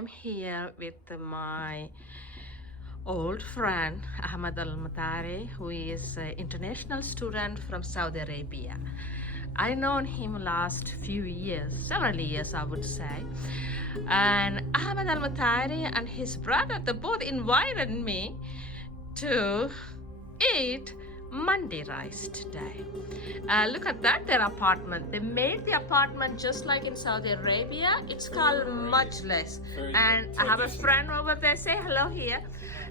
am here with my old friend Ahmad Al-Matari, who is an international student from Saudi Arabia. I known him last few years, several years I would say. And Ahmad Al-Matari and his brother, they both invited me to eat Mandi rice today. Look at that, their apartment. They made the apartment just like in Saudi Arabia. It's called Majlis. And I have a friend over there. Say hello here.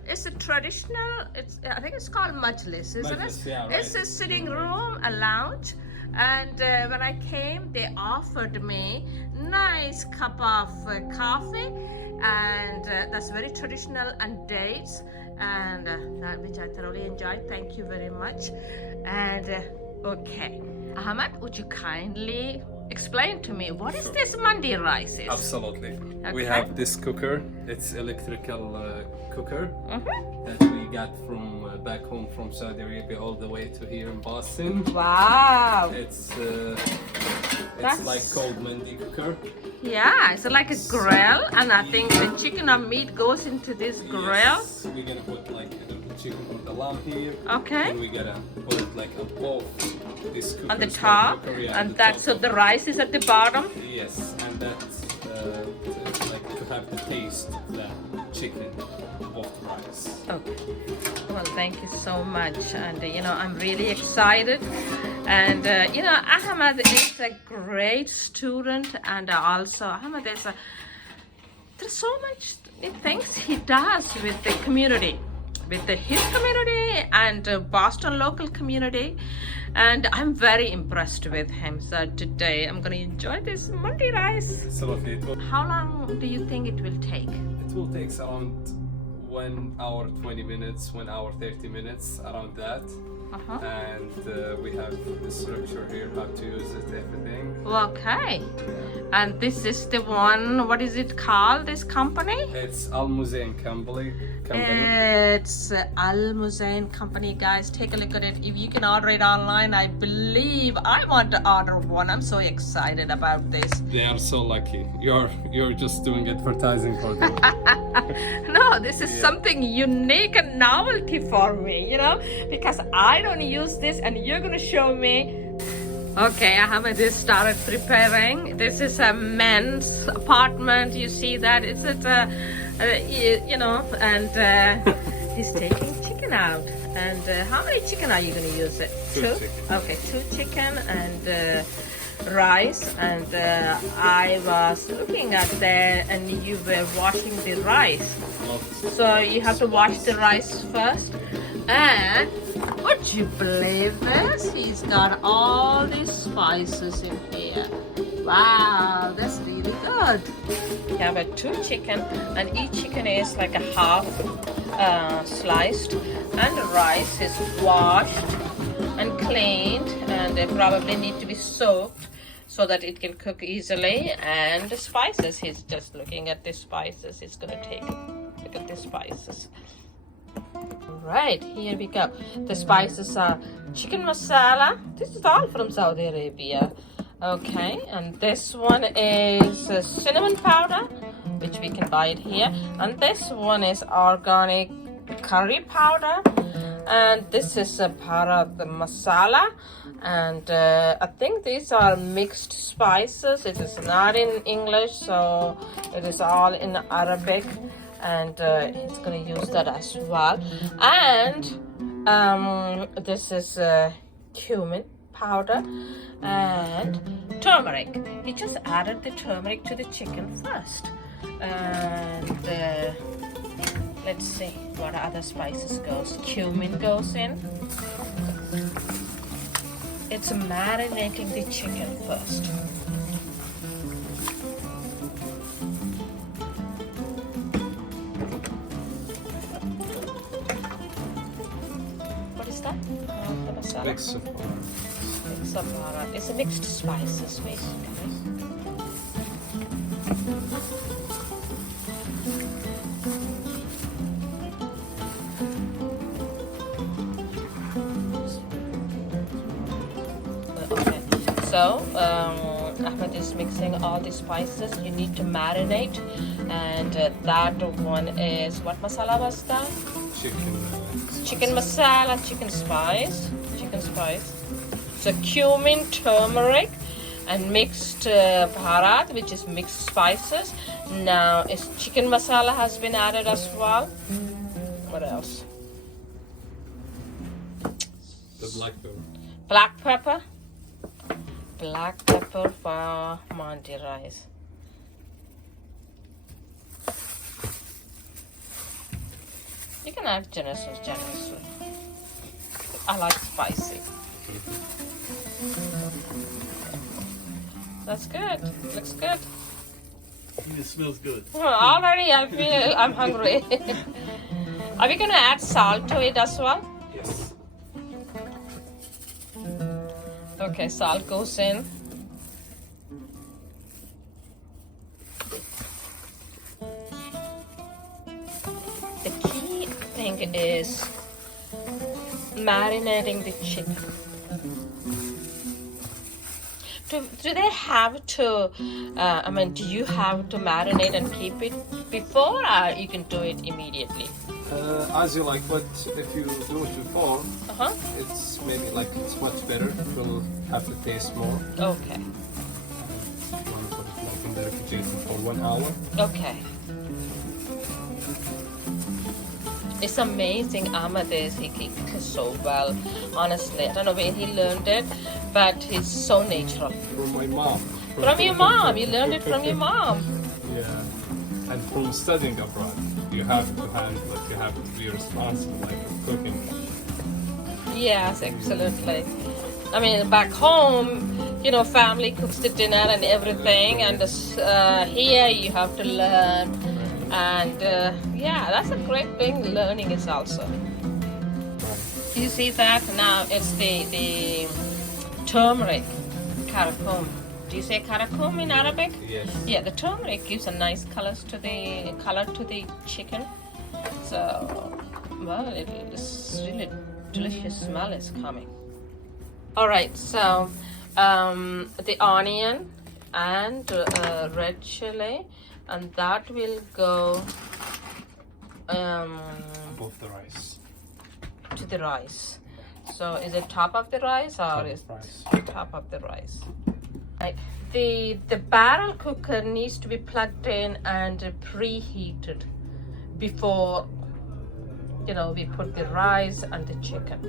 It's a traditional, I think it's called Majlis, isn't it? Yeah, right. It's a sitting room, a lounge. And when I came, they offered me nice cup of coffee, and that's very traditional, and dates, and that which I thoroughly enjoyed. Thank you very much. And okay, Ahmad, would you kindly explain to me what is this Mandi rice? Absolutely. Okay. We have this cooker. It's electrical cooker that we got from back home from Saudi Arabia all the way to here in Boston. Wow. It's like called Mandi cooker. Yeah, it's like a grill, and I think the chicken or meat goes into this grill. Yes, we're gonna put like the chicken on the lamb here. Okay. And we're gonna put like a bowl this cooker On the top, cooker, yeah, and that, so the rice is at the bottom. Yes, and that's like to have the taste of the chicken of the rice. Okay. Well, thank you so much, and I'm really excited. And Ahmad is a great student, and also Ahmad is there's so much things he does with the community, with his community and Boston local community, and I'm very impressed with him. So today I'm going to enjoy this Mandi rice. Absolutely. How long do you think it will take? It will take around 1 hour 20 minutes, 1 hour 30 minutes, around that. And we have the structure here, how to use it, everything. Okay. And this is the one, what is it called, this company? It's Al Muzain Company. It's Al Muzain Company, guys. Take a look at it. If you can order it online, I believe I want to order one. I'm so excited about this. They are so lucky. You're just doing advertising for them. No, this is something unique and novelty for me, because I don't use this, and you're gonna show me. Okay, Ahmed just started preparing. This is a men's apartment. You see that? It's and he's taking chicken out. And how many chicken are you gonna use it? Two chicken. Okay, 2 chicken and rice. And I was looking at there, and you were washing the rice. So you have to wash the rice first. And would you believe this? He's got all these spices in here. Wow, that's really good. You have 2 chicken, and each chicken is like a half sliced, and the rice is washed and cleaned, and they probably need to be soaked so that it can cook easily. And the spices, he's just looking at the spices. He's gonna take a look at the spices. Right, here we go. The spices are chicken masala. This is all from Saudi Arabia. Okay, and this one is cinnamon powder, which we can buy it here. And this one is organic curry powder. And this is a para the masala. And I think these are mixed spices. It is not in English, so it is all in Arabic. And it's going to use that as well. And this is cumin powder and turmeric. He just added the turmeric to the chicken first. And let's see what other spices goes. Cumin goes in. It's marinating the chicken first. Mix of it's a mixed spices, basically. Okay, so go. Ahmed is mixing all the spices. You need to marinate, and that one is what masala was that? Chicken masala, chicken spice. So cumin, turmeric, and mixed baharat, which is mixed spices. Now, chicken masala has been added as well. What else? The black pepper. Black pepper for mandi rice. You can add generously. I like spicy. That's good. Looks good. It smells good. Well, already I feel I'm hungry. Are we gonna add salt to it as well? Yes. Okay, salt goes in. The key thing is marinating the chicken. Do they have to, do you have to marinate and keep it before, or you can do it immediately? As you like, but if you do it before, it's maybe like it's much better. It will have to taste more. Okay. You want to put it like in the refrigerator for 1 hour. Okay. It's amazing. Ahmed he cooks so well. Honestly, I don't know where he learned it, but he's so natural. From my mom. From your mom. You learned it from your mom. Yeah. And from studying abroad, you have to you have to be responsible like for cooking. Yes, absolutely. I mean, back home, family cooks the dinner and everything, and here you have to learn. And yeah, that's a great thing. Learning is also. You see that now? It's the turmeric, cardamom. Do you say cardamom in Arabic? Yes. Yeah, the turmeric gives a nice color to the chicken. So, well, it's really delicious smell is coming. All right, so the onion and red chili, and that will go Above the rice. to the rice. So is it top of the rice or is it top of the rice? Right. The barrel cooker needs to be plugged in and preheated before we put the rice and the chicken.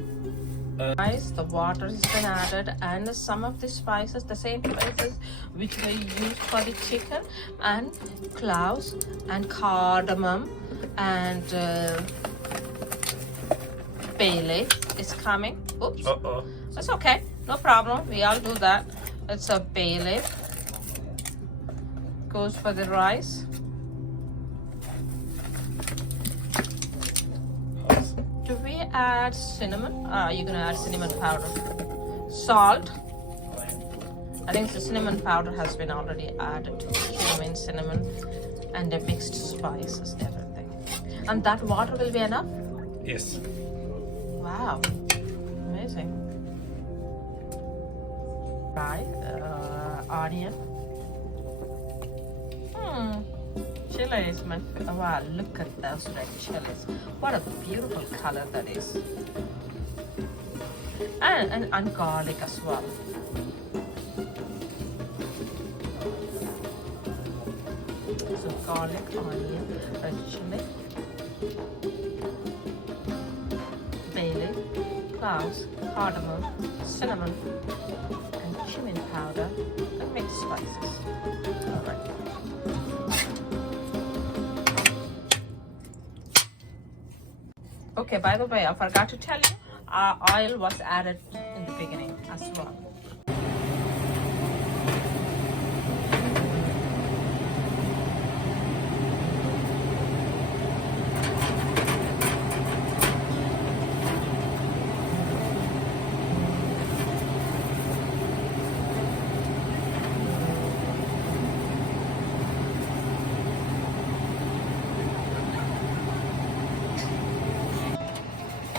Rice, the water has been added, and some of the spices, the same spices which were used for the chicken, and cloves and cardamom and bay leaf is coming. Oops. That's okay, no problem. We all do that. It's a bay leaf. Goes for the rice. Do we add cinnamon? You're gonna add cinnamon powder. Salt. I think the cinnamon powder has been already added. Cumin, cinnamon, and the mixed spices, everything. And that water will be enough? Yes. Wow, amazing. Right, onion. Chilies, wow, look at those red chilies. What a beautiful color that is. And garlic as well. So garlic, onion, red chili, bay leaf, cloves, cardamom, cinnamon, and cumin powder, and mixed spices. All right. Okay, by the way, I forgot to tell you, our oil was added in the beginning as well.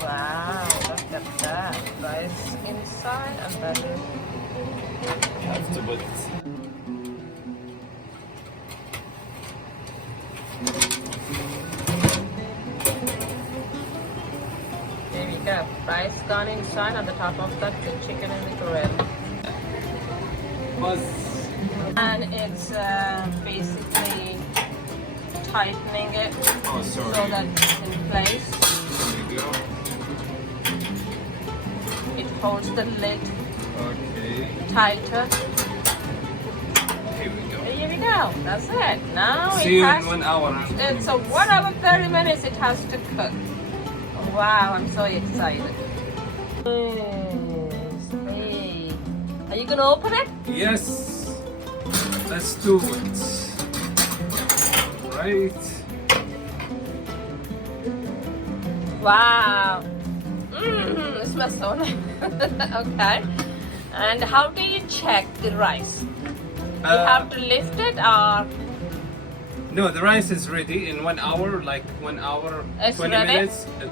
Wow, look at that. Rice inside and that is put it. There you go. Rice gone inside. On the top of that, the chicken in the grill. Buzz. And it's basically tightening it Oh, so sorry. that it's in place. There you go. It holds the lid Okay. tighter. Here we go. There you go. That's it. Now See you it in has. 1 hour. It's a 1 hour 30 minutes it has to cook. Wow, I'm so excited. Hey. Are you gonna open it? Yes. Let's do it. Right. Wow. It smells so nice. Okay. And how do you check the rice? You have to lift it or No, the rice is ready in 1 hour, like 1 hour, It's 20 ready? minutes, it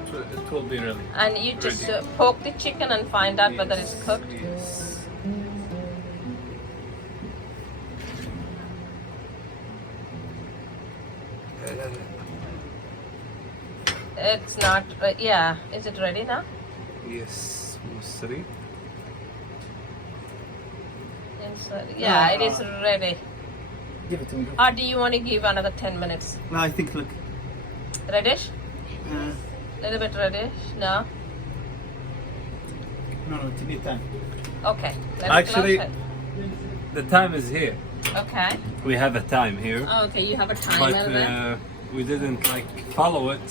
will be ready. and you just Ready. poke the chicken and find out whether it's cooked? Yes. It's not, yeah. Is it ready now? Yes, mostly. Yeah, it is ready. Give it to me. Or do you want to give another 10 minutes? No, I think, look. Reddish? Uh, Little bit reddish? No? no, it need time. Okay. Let's Actually- close it. The time is here. Okay. We have a time here, Okay, you have a but timer there. we didn't like follow it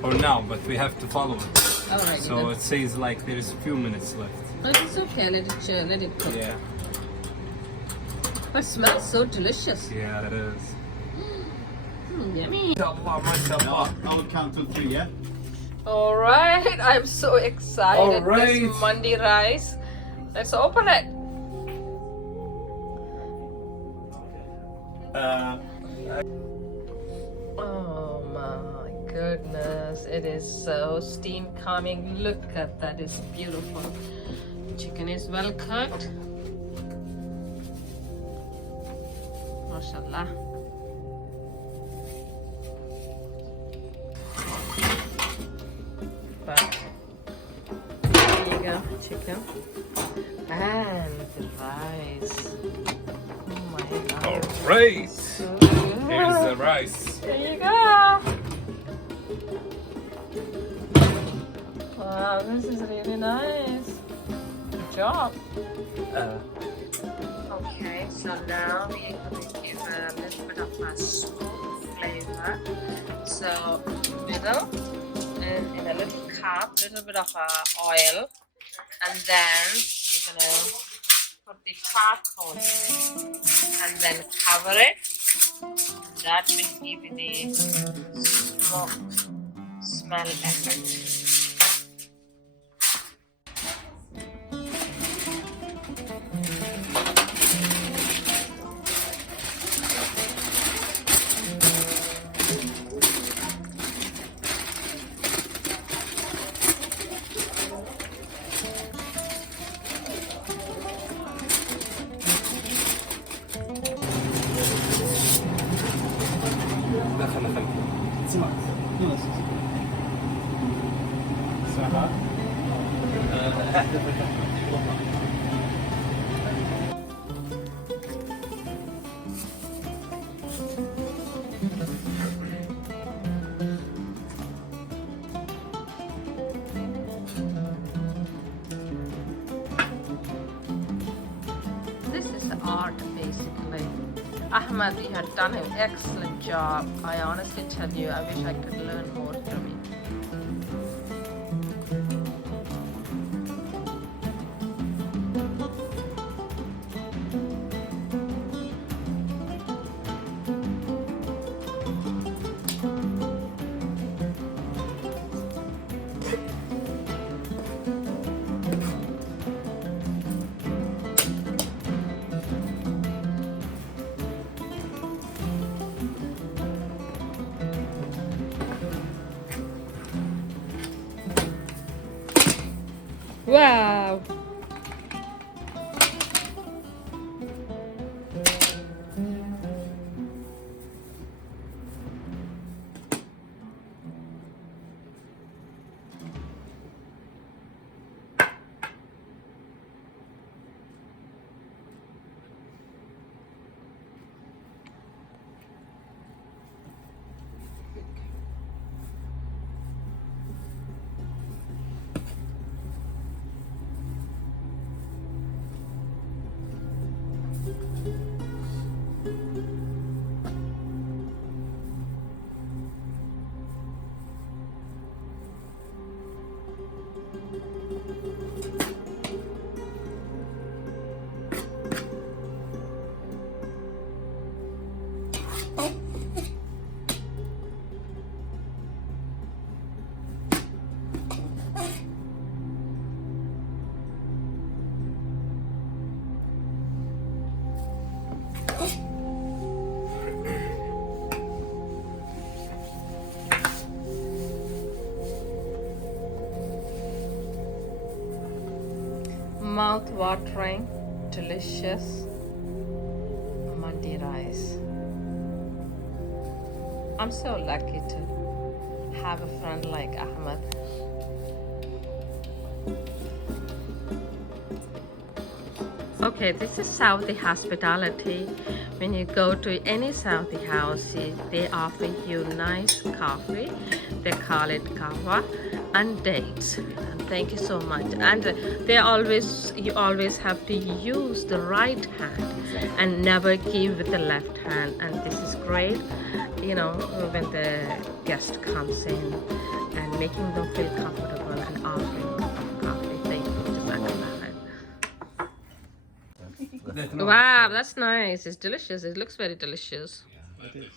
for now, but we have to follow it. Alright. So it says like there is a few minutes left. But it's okay. Let it cook. Yeah, But it smells so delicious. yeah, it is. Yummy. Mashallah, mashallah. I will count till 3, yeah? All right. I'm so excited. All right. This Mandi rice. Let's open it. Oh my goodness. It is so steam coming. Look at that. It's beautiful. Chicken is well cooked. MashaAllah. But there you go, chicken. And the rice. Oh my god. All right. So Here's the rice. there you go. Wow, this is really nice. Good job. Okay, so now we're going to give a little bit of a smoke flavor. So middle and in a little cup, little bit of oil, and then you're gonna put the charcoal and then cover it. That will give you the smoke smell effect. Smart. Yes. Saha. This is art basically. Ahmad, you had done an excellent job. I honestly tell you, I wish I could learn more from you. Wow. mouth-watering, delicious mandi rice. I'm so lucky to have a friend like Ahmed. Okay, this is Saudi hospitality. When you go to any Saudi house, they offer you nice coffee. They call it kahwa and dates. And thank you so much. And you always have to use the right hand and never give with the left hand. And this is great, you know, when the guest comes in and making them feel comfortable and offering coffee. Thank you. Wow, that's nice. It's delicious. It looks very delicious. It is.